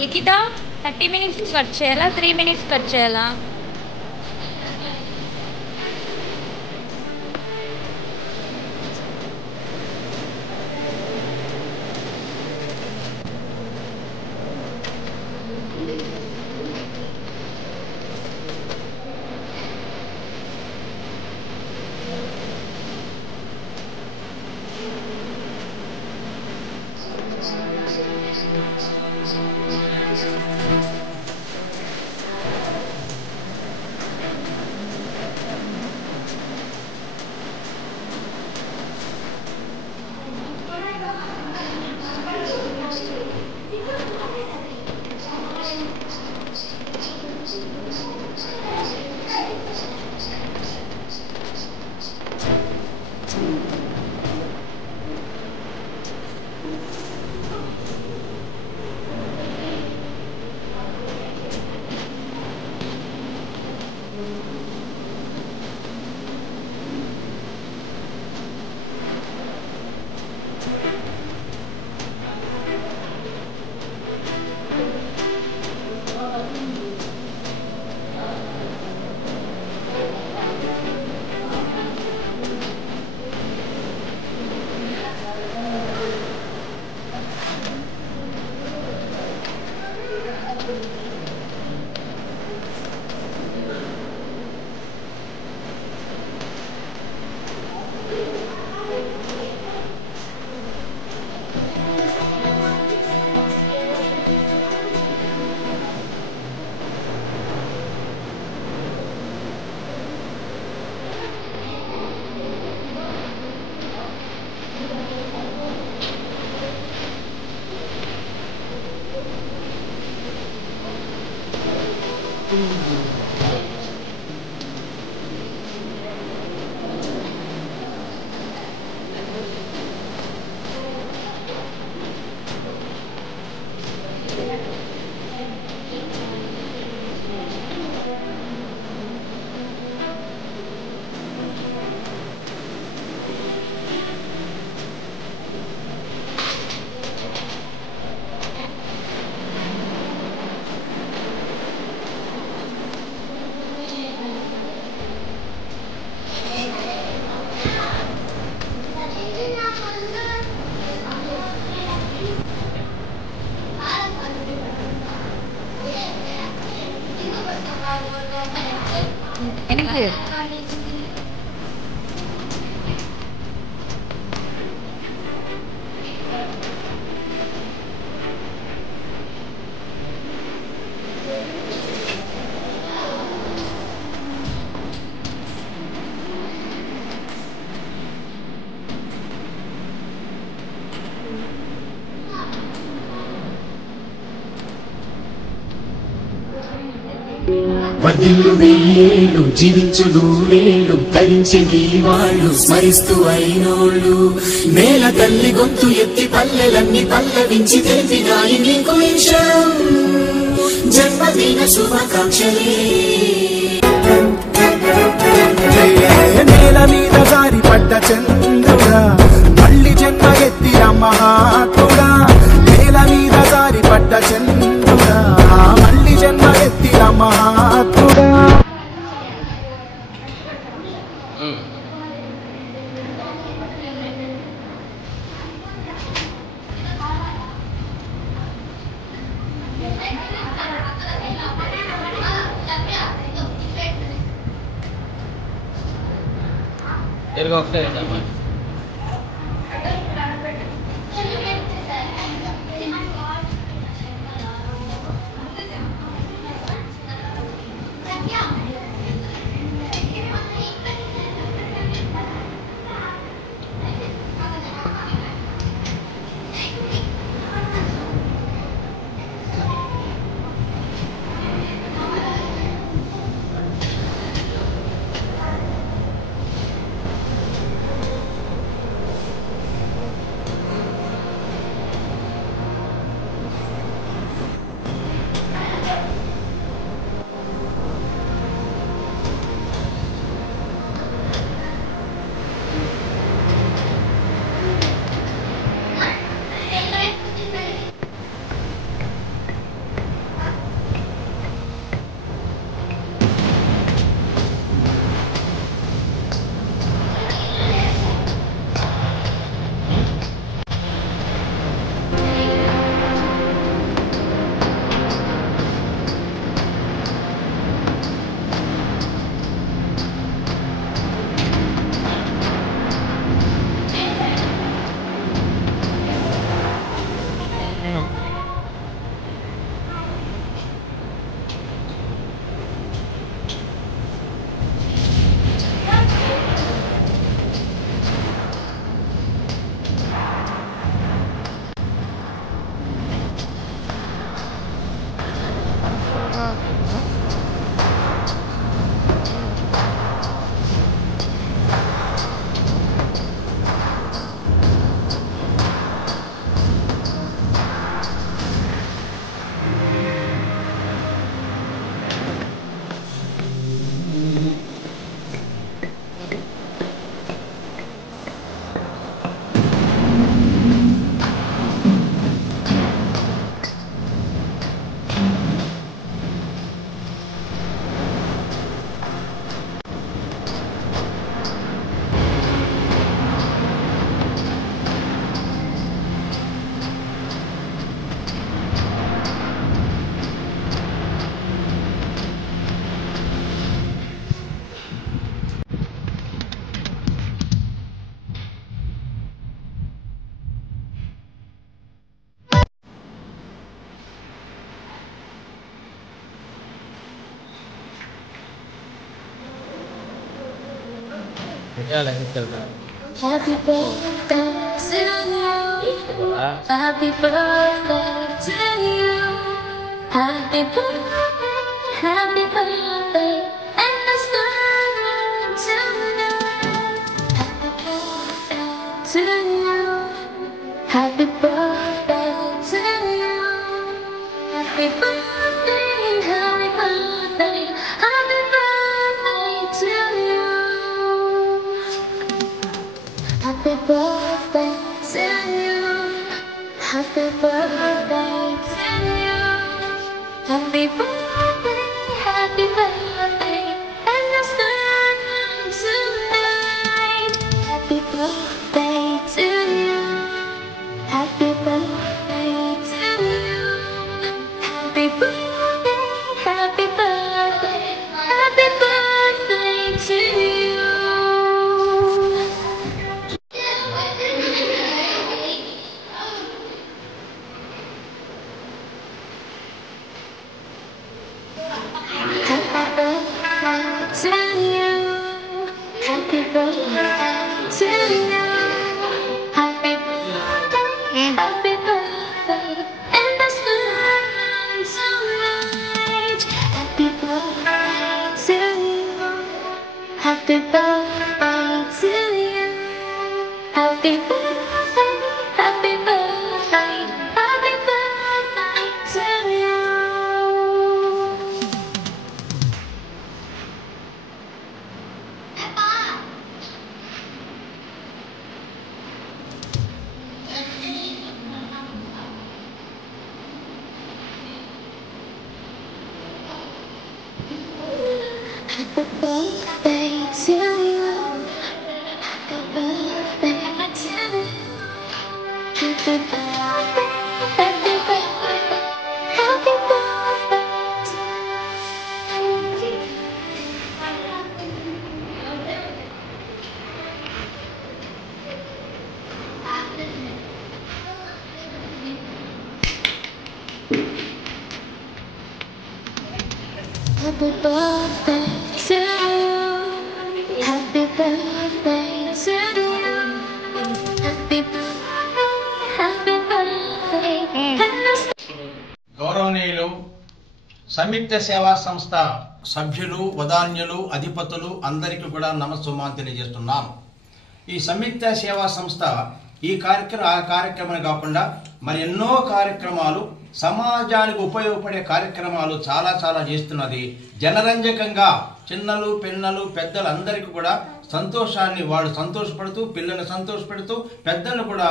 లిఖిత 30 minutes cut చేయాలా 3 minutes cut చేయాలా? వదిలు వెయ్యేళ్ళు జీవించు నూరేళ్ళు తరించింది వాళ్ళు స్మరిస్తూ అయినోళ్ళు నేల తల్లి గొంతు ఎత్తి పల్లెలన్నీ పల్లవించి తెలిపినాయి నీకు ఈశ్వరం జన్మదిన శుభాకాంక్షలే. నేల మీద జారి పడ్డ చంద్రుడా మళ్ళీ జన్మ ఎత్తిన మహాత్ముడా నేల మీద జారి పడ్డ చంద్రుడా మళ్ళీ జన్మ ఎత్తిన మహాత్ముడా. Happy birthday to you. Happy birthday to you. Happy birthday, happy birthday, and let's go tonight. Happy birthday to you. Happy birthday to you. Happy birthday, happy birthday, happy birthday to you. Happy birthday to you. Happy birthday to you. Happy birthday, happy birthday, and let's start tonight. Happy birthday to you. Happy birthday to you. Happy birthday, happy birthday, happy birthday to you. To you, happy birthday to you, happy birthday, happy birthday, and let's start tonight. Happy birthday to you, happy birthday to you, happy birthday, happy birthday, happy birthday to you. Happy birthday to you. Happy birthday to you. Happy birthday, happy birthday, happy birthday to you. Happy birthday to you. Happy birthday to you. Happy birthday, happy birthday. గౌరవనీయులు సంయుక్త సేవా సంస్థ సభ్యులు, వదాన్యులు, అధిపతులు అందరికీ కూడా నమస్సుమాన్ తెలియజేస్తున్నాం. ఈ సంయుక్త సేవా సంస్థ ఈ కార్యక్రమం కాకుండా మరి ఎన్నో కార్యక్రమాలు, సమాజానికి ఉపయోగపడే కార్యక్రమాలు చాలా చాలా చేస్తున్నది. జనరంజకంగా చిన్నలు, పిన్నలు, పెద్దలు అందరికీ కూడా సంతోషాన్ని వాళ్ళు సంతోషపడుతూ, పిల్లల్ని సంతోషపెడుతూ, పెద్దలను కూడా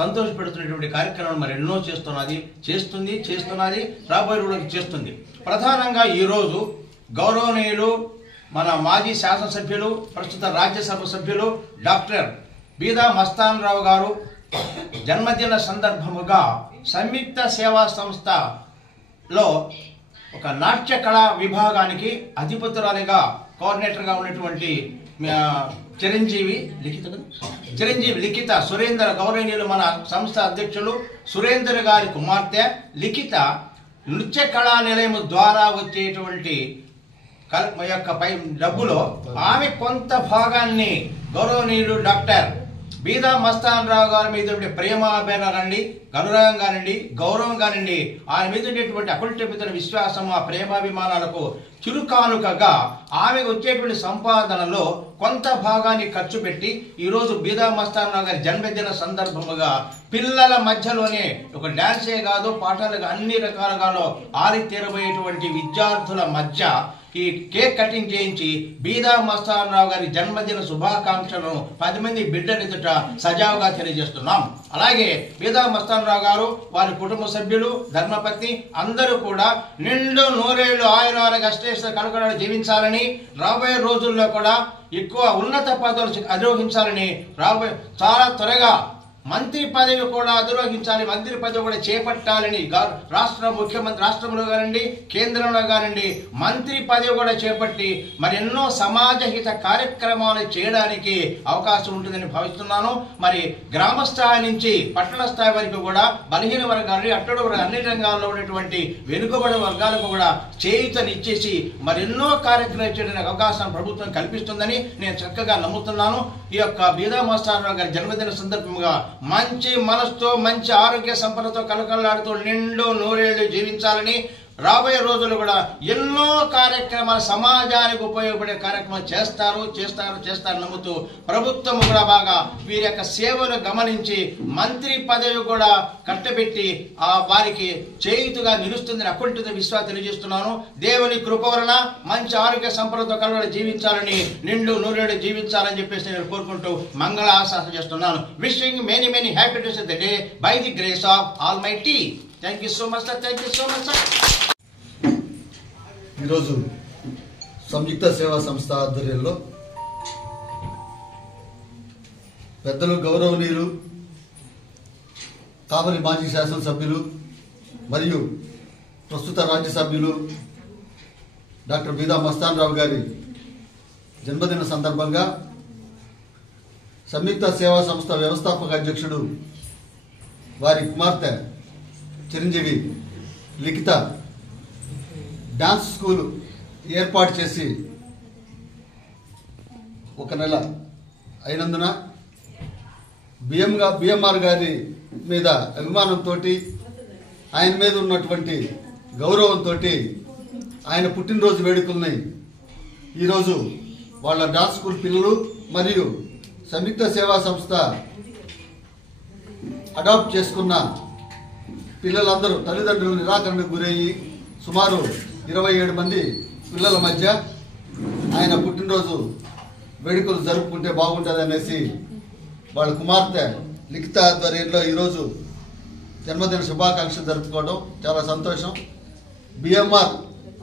సంతోషపెడుతున్నటువంటి కార్యక్రమాలు మరి ఎన్నో చేస్తున్నది, రాబోయే రోజులకు చేస్తుంది. ప్రధానంగా ఈరోజు గౌరవనీయులు మన మాజీ శాసనసభ్యులు, ప్రస్తుత రాజ్యసభ సభ్యులు డాక్టర్ బీదా మస్తాన్ రావు గారు జన్మదిన సందర్భముగా సంయుక్త సేవా సంస్థలో ఒక నాట్య కళా విభాగానికి అధిపతురాలిగా, కోఆర్డినేటర్గా ఉన్నటువంటి చిరంజీవి లిఖిత సురేందర్, గౌరవనీయులు మన సంస్థ అధ్యక్షులు సురేందర్ గారి కుమార్తె లిఖిత నృత్య కళా నిలయం ద్వారా వచ్చేటువంటి డబ్బులో ఆమె కొంత భాగాన్ని గౌరవనీయులు డాక్టర్ బీదా మస్తాన్ రావు గారి మీద ప్రేమాభిమానాన్ని, అనురాగం కానివ్వండి, గౌరవం కానివ్వండి, ఆయన మీద ఉండేటువంటి అకుల్టెపితున్న విశ్వాసం, ఆ ప్రేమాభిమానాలకు చిరుకానుకగా ఆమెకు వచ్చేటువంటి సంపాదనలో కొంత భాగాన్ని ఖర్చు పెట్టి ఈరోజు బీదా మస్తాన్ రావు గారి జన్మదిన సందర్భముగా పిల్లల మధ్యలోనే ఒక డాన్సే కాదు, పాటలు అన్ని రకాలుగానో ఆరితేరబోయేటువంటి విద్యార్థుల మధ్య ఈ కేక్ కటింగ్ చేయించి బీదా మస్తాన్ రావు గారి జన్మదిన శుభాకాంక్షలను 10 మంది బిడ్డల ఎదుట సజావుగా తెలియజేస్తున్నాం. అలాగే బీదా మస్తాన్ రావు గారు, వారి కుటుంబ సభ్యులు, ధర్మపత్ని అందరూ కూడా నిండు నూరేళ్లు ఆయురారోగ్య అష్టేశ్వర కలకడ జీవించాలని, రాబోయే రోజుల్లో కూడా ఎక్కువ ఉన్నత పదవులు అధిరోహించాలని, చాలా త్వరగా మంత్రి పదవి కూడా అధిరోహించాలి, మంత్రి పదవి కూడా చేపట్టాలని రాష్ట్ర ముఖ్యమంత్రి రాష్ట్రంలో కానివ్వండి, కేంద్రంలో కానివ్వండి మంత్రి పదవి కూడా చేపట్టి మరి ఎన్నో సమాజహిత కార్యక్రమాలు చేయడానికి అవకాశం ఉంటుందని భావిస్తున్నాను. మరి గ్రామ స్థాయి నుంచి పట్టణ స్థాయి వరకు కూడా బలహీన వర్గాలు, అట్టడు వర్గాలు, అన్ని రంగాల్లో ఉన్నటువంటి వెనుకబడిన వర్గాలకు కూడా చేయూతనిచ్చేసి మరెన్నో కార్యక్రమాలు చేయడానికి అవకాశం ప్రభుత్వం కల్పిస్తుందని నేను చక్కగా నమ్ముతున్నాను. ఈ యొక్క బీదా మస్తానరావు గారి జన్మదిన సందర్భంగా మంచి మనసుతో, మంచి ఆరోగ్య సంపదతో కలకలాడుతూ నిండు నూరేళ్లు జీవించాలని, రాబోయే రోజులు కూడా ఎన్నో కార్యక్రమాలు సమాజానికి ఉపయోగపడే కార్యక్రమాలు చేస్తారు నమ్ముతూ ప్రభుత్వం కూడా బాగా వీరి యొక్క సేవలు గమనించి మంత్రి పదవి కూడా కట్టబెట్టి వారికి చేయుతుగా నిలుస్తుందని అకుంఠిత విశ్వాసం తెలియజేస్తున్నాను. దేవుని కృప వలన మంచి ఆరోగ్య సంపదతో కలవడి జీవించాలని, నిండు నూరేళ్లు జీవించాలని చెప్పేసి నేను కోరుకుంటూ మంగళ ఆశాసన చేస్తున్నాను. Wishing many many happy days of the day by the grace of almighty. Thank you so much sir. Thank you so much sir. ఈరోజు సంయుక్త సేవా సంస్థ ఆధ్వర్యంలో పెద్దలు గౌరవనీయులు కావలి మాజీ శాసనసభ్యులు మరియు ప్రస్తుత రాజ్యసభ్యులు డాక్టర్ బీదా మస్తానరావు గారి జన్మదిన సందర్భంగా సంయుక్త సేవా సంస్థ వ్యవస్థాపక అధ్యక్షుడు వారి కుమార్తె చిరంజీవి లిఖిత డాన్స్ స్కూల్ ఏర్పాటు చేసి 1 నెల అయినందున బిఎంఆర్ గారి మీద అభిమానంతో, ఆయన మీద ఉన్నటువంటి గౌరవంతో ఆయన పుట్టినరోజు వేడుకల్ని ఈరోజు వాళ్ళ డాన్స్ స్కూల్ పిల్లలు మరియు సంయుక్త సేవా సంస్థ అడాప్ట్ చేసుకున్న పిల్లలందరూ తల్లిదండ్రులు నిరాకరణకు గురయ్యి సుమారు 27 మంది పిల్లల మధ్య ఆయన పుట్టినరోజు వేడుకలు జరుపుకుంటే బాగుంటుంది అనేసి వాళ్ళ కుమార్తె లిఖిత ఆధ్వర్యంలో ఈరోజు జన్మదిన శుభాకాంక్షలు జరుపుకోవడం చాలా సంతోషం. బిఎంఆర్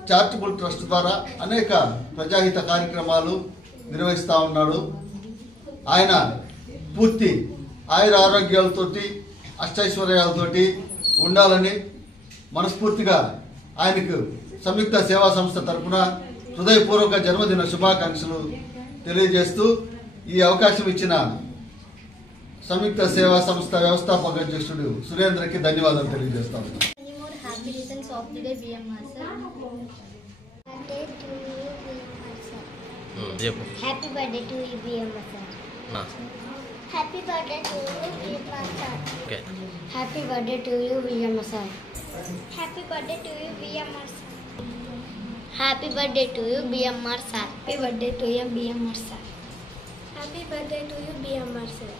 చారిటబుల్ ట్రస్ట్ ద్వారా అనేక ప్రజాహిత కార్యక్రమాలు నిర్వహిస్తూ ఉన్నాడు. ఆయన పూర్తి ఆయుర ఆరోగ్యాలతోటి అష్టైశ్వర్యాలతోటి ఉండాలని మనస్ఫూర్తిగా ఆయనకు సంయుక్త సేవా సంస్థ తరఫున హృదయపూర్వక జన్మదిన శుభాకాంక్షలు తెలియజేస్తూ ఈ అవకాశం ఇచ్చిన సంయుక్త సేవా సంస్థ వ్యవస్థాపక అధ్యక్షుడు సురేంద్రకి ధన్యవాదాలు తెలియజేస్తాను. Happy birthday to you, BMR sir. Happy birthday to you, BMR sir. Okay. Happy birthday to you, BMR sir. Happy birthday to you, BMR sir. Happy birthday to you, BMR sir. Happy birthday to you, BMR sir. Happy birthday to you, BMR sir.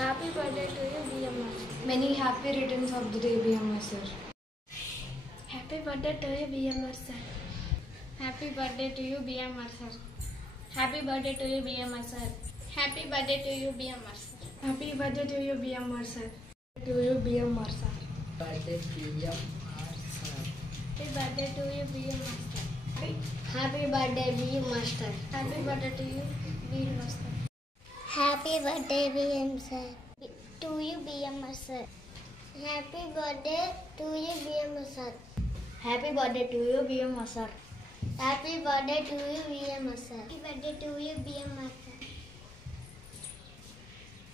Happy birthday to you, BMR sir. Many happy returns of the day, BMR sir. Happy birthday to you, BMR sir. Happy birthday to you, BMR sir. Happy birthday to you, BMR sir. Happy birthday to you, BMR sir. Happy birthday to you, BMR sir. To you, BMR sir. Birthday to you, Happy birthday to you, BMR sir. Happy birthday, BMR sir. Happy birthday to you, BMR sir. Happy birthday, BMR sir. To you, BMR sir. Happy birthday to you, BMR sir. Happy birthday to you, BMR sir. Happy birthday to you, BMR sir. Happy birthday to you, BMR sir.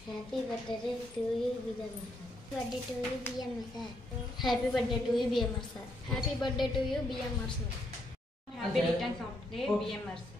Happy birthday to you, BMR sir. Birthday to you, BMR sir. Happy birthday to you, BMR sir. Happy birthday to you, BMR sir. Happy returns of the day, BMR sir.